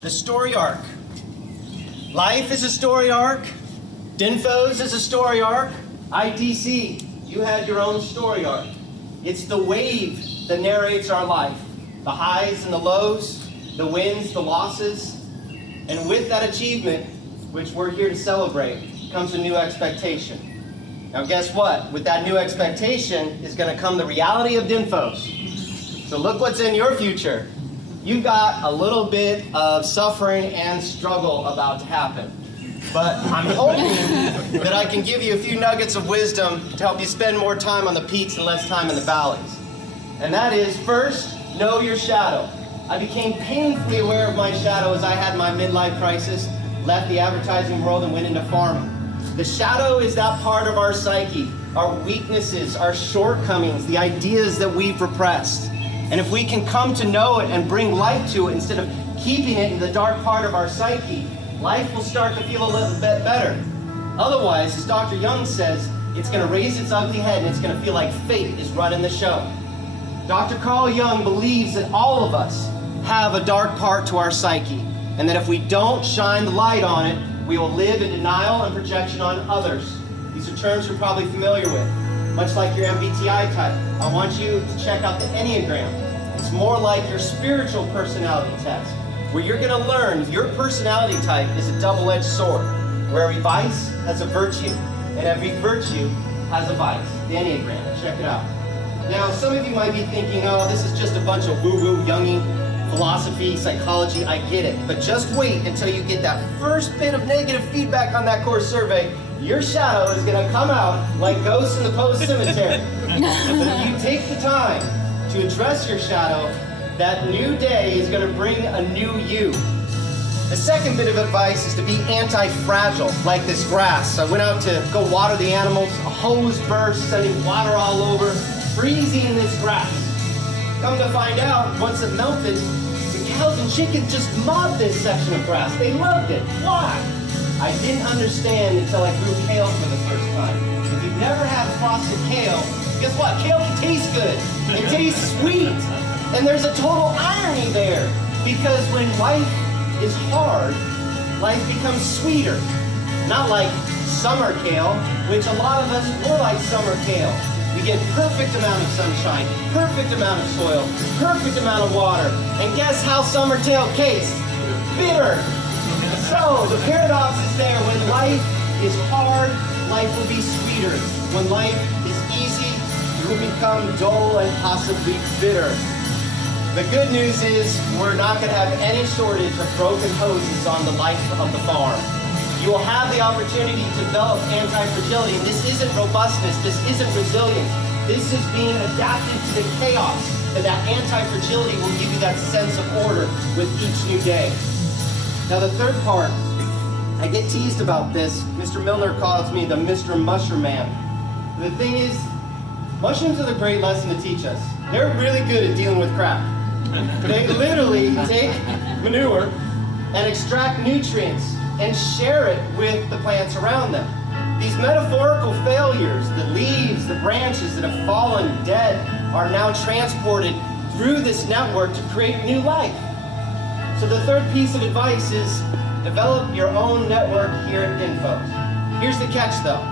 The story arc. Life is a story arc. Dinfos is a story arc. ITC, you had your own story arc. It's the wave that narrates our life. The highs and the lows, the wins, the losses. And with that achievement, which we're here to celebrate, comes a new expectation. Now guess what? With that new expectation is going to come the reality of Dinfos. So look what's in your future. You've got a little bit of suffering and struggle about to happen. But I'm hoping that I can give you a few nuggets of wisdom to help you spend more time on the peaks and less time in the valleys. And that is, first, know your shadow. I became painfully aware of my shadow as I had my midlife crisis, left the advertising world and went into farming. The shadow is that part of our psyche, our weaknesses, our shortcomings, the ideas that we've repressed. And if we can come to know it and bring light to it instead of keeping it in the dark part of our psyche, life will start to feel a little bit better. Otherwise, as Dr. Young says, it's going to raise its ugly head and it's going to feel like fate is running the show. Dr. Carl Jung believes that all of us have a dark part to our psyche, and that if we don't shine the light on it, we will live in denial and projection on others. These are terms you're probably familiar with. Much like your MBTI type, I want you to check out the Enneagram. It's more like your spiritual personality test, where you're going to learn your personality type is a double-edged sword, where every vice has a virtue, and every virtue has a vice. The Enneagram, check it out. Now, some of you might be thinking, oh, this is just a bunch of woo-woo Jungian philosophy, psychology, I get it. But just wait until you get that first bit of negative feedback on that core survey. Your shadow is going to come out like ghosts in the post cemetery. But if you take the time to address your shadow, that new day is going to bring a new you. The second bit of advice is to be anti-fragile, like this grass. I went out to go water the animals, a hose burst, sending water all over, freezing this grass. Come to find out, once it melted, the cows and chickens just mobbed this section of grass. They loved it. Why? I didn't understand until I grew kale for the first time. If you've never had frosted kale, guess what? Kale can taste good. It tastes sweet. And there's a total irony there. Because when life is hard, life becomes sweeter. Not like summer kale, which a lot of us were like summer kale. We get perfect amount of sunshine, perfect amount of soil, perfect amount of water. And guess how summer kale tastes? Bitter. So the paradox is there. When life is hard, life will be sweeter. When life is easy, it will become dull and possibly bitter. The good news is we're not going to have any shortage of broken hoses on the life of the farm. You will have the opportunity to develop anti-fragility. And this isn't robustness. This isn't resilience. This is being adapted to the chaos. And that anti-fragility will give you that sense of order with each new day. Now the third part, I get teased about this. Mr. Milner calls me the Mr. Mushroom Man. The thing is, mushrooms are the great lesson to teach us. They're really good at dealing with crap. They literally take manure and extract nutrients and share it with the plants around them. These metaphorical failures, the leaves, the branches that have fallen dead, are now transported through this network to create new life. So the third piece of advice is develop your own network here at Dinfos. Here's the catch though.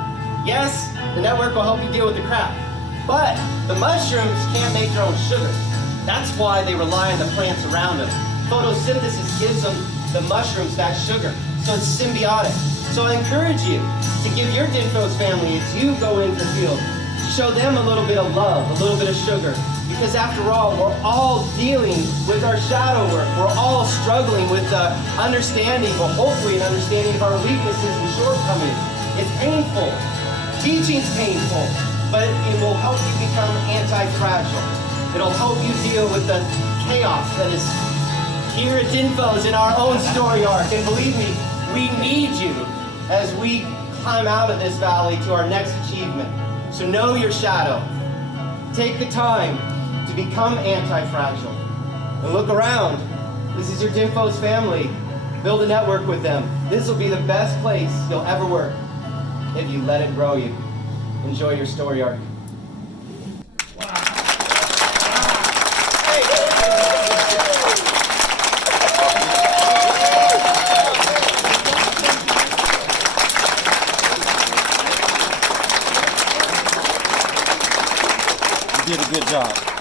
Yes, the network will help you deal with the crap, but the mushrooms can't make their own sugar. That's why they rely on the plants around them. Photosynthesis gives them, the mushrooms, that sugar. So it's symbiotic. So I encourage you to give your Dinfos family, as you go into the field, to show them a little bit of love, a little bit of sugar. Because after all, we're all dealing with our shadow work. We're all struggling with understanding, well, hopefully an understanding of our weaknesses and shortcomings. It's painful. Teaching's painful, but it will help you become anti-fragile. It'll help you deal with the chaos that is here at Dinfos in our own story arc. And believe me, we need you as we climb out of this valley to our next achievement. So know your shadow. Take the time to become anti-fragile. And look around. This is your Dinfos family. Build a network with them. This will be the best place you'll ever work if you let it grow you. Enjoy your story arc. Wow. did a good job.